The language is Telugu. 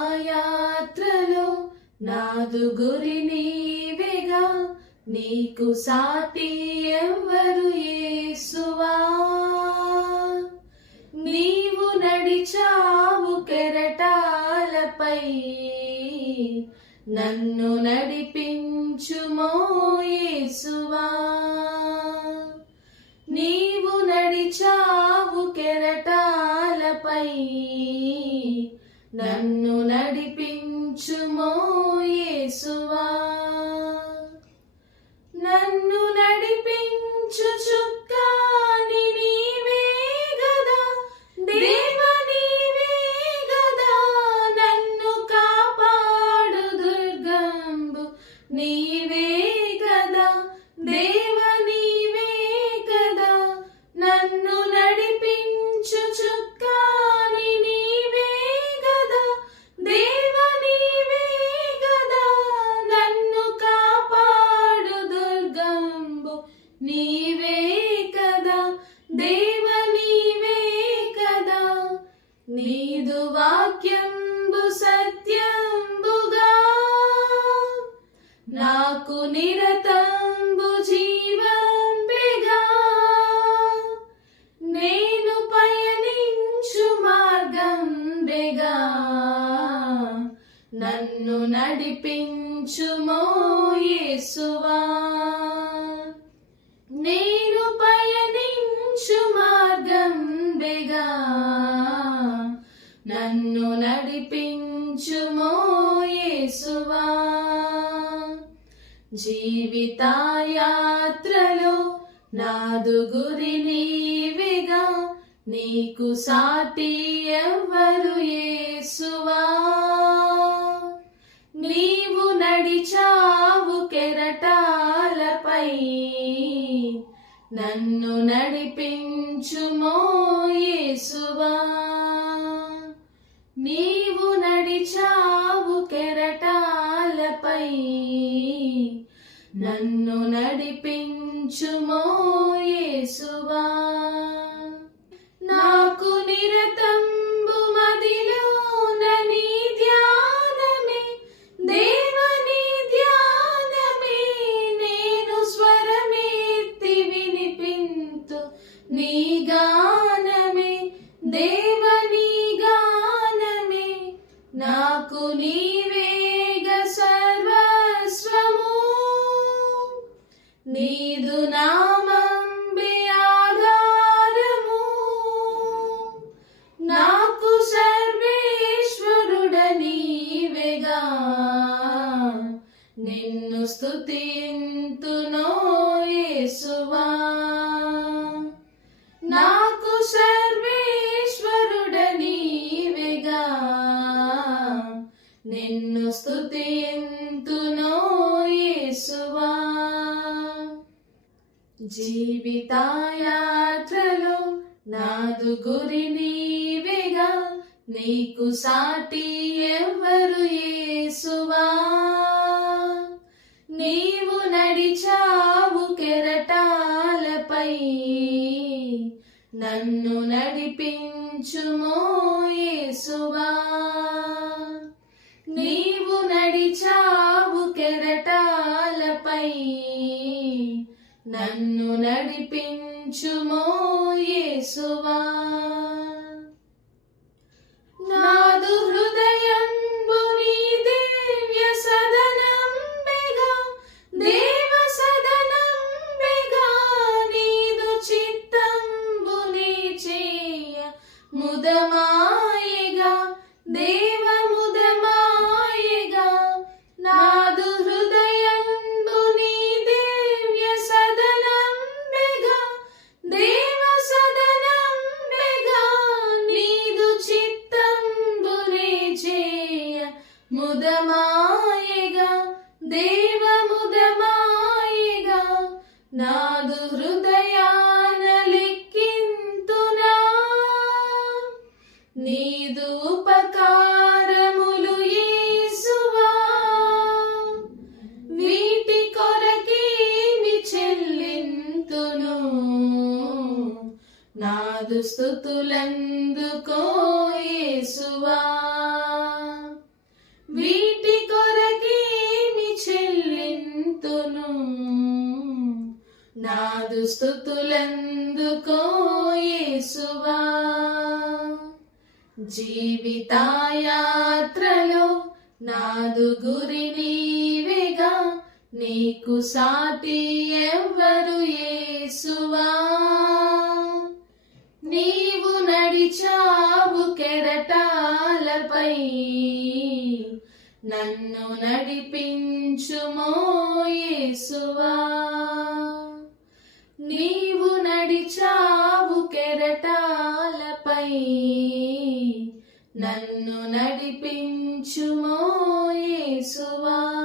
జీవితాయాత్రలో నాదు గురి నీవేగా నీకు సాటి ఎవ్వరు యేసువా నీవు నడిచావు కెరటాలపై నన్ను నడిపించుమో యేసువా నన్ను నడిపించుమో యేసు సత్యంబుగా నాకు నిరతంబు జీవంబిగా నేను పయనించు మార్గం బెగా. నన్ను నడిపించుమో యేసువా. జీవితాయాత్రలో నాదు గురి నీవిగా నీకు సాటి ఎవ్వరు యేసువా. నీవు నడిచావు కెరటాలపై నన్ను నడి నన్ను నడిపించుమో యేసువా. నాకు నిరతంబు మదిలోన నీ ధ్యానమే దేవని ధ్యానమే నేను స్వరమెత్తి వినిపింతు నీ గానమే దేవని గానమే నాకు నీదు నామంబి ఆధారము. నాకు సర్వేశ్వరుడ నీవేగా నిన్ను స్తుతింతునో యేసువా. నాకు సర్వేశ్వరుడ నీవేగా నిన్ను స్తుతింతునో యేసువా. జీవితాయాత్రలో నాదు గురి నీవేగా నీకు సాటి ఎవ్వరు యేసువా. నీవు నడిచావు కెరటాలపై నన్ను నడిపించుమో యేసువా. నన్ను నడిపించుమో యేసువా. నాదు హృదయంబు నీ దివ్య సదనంబెగా దేవ సదనంబెగా నీదు చిత్తంబు నీ చేయ ముదమాయగా దేవ నాదు హృదయాన లెక్కింతునా నీదు ఉపకారములు యేసువా. వీటి కొరకేమి చెల్లింతును. నాదు స్థుతులందుకో యేసువా. నా స్థుతులందుకో యేసువా. జీవితాయాత్రలో నాదు గురి నీవేగా నీకు సాటి ఎవ్వరు యేసువా. నీవు నడిచావు కెరటాలపై నన్ను నడిపించుమో యేసువా. నీవు నడిచావు కెరటాలపై. నన్ను నడిపించుమో యేసువా.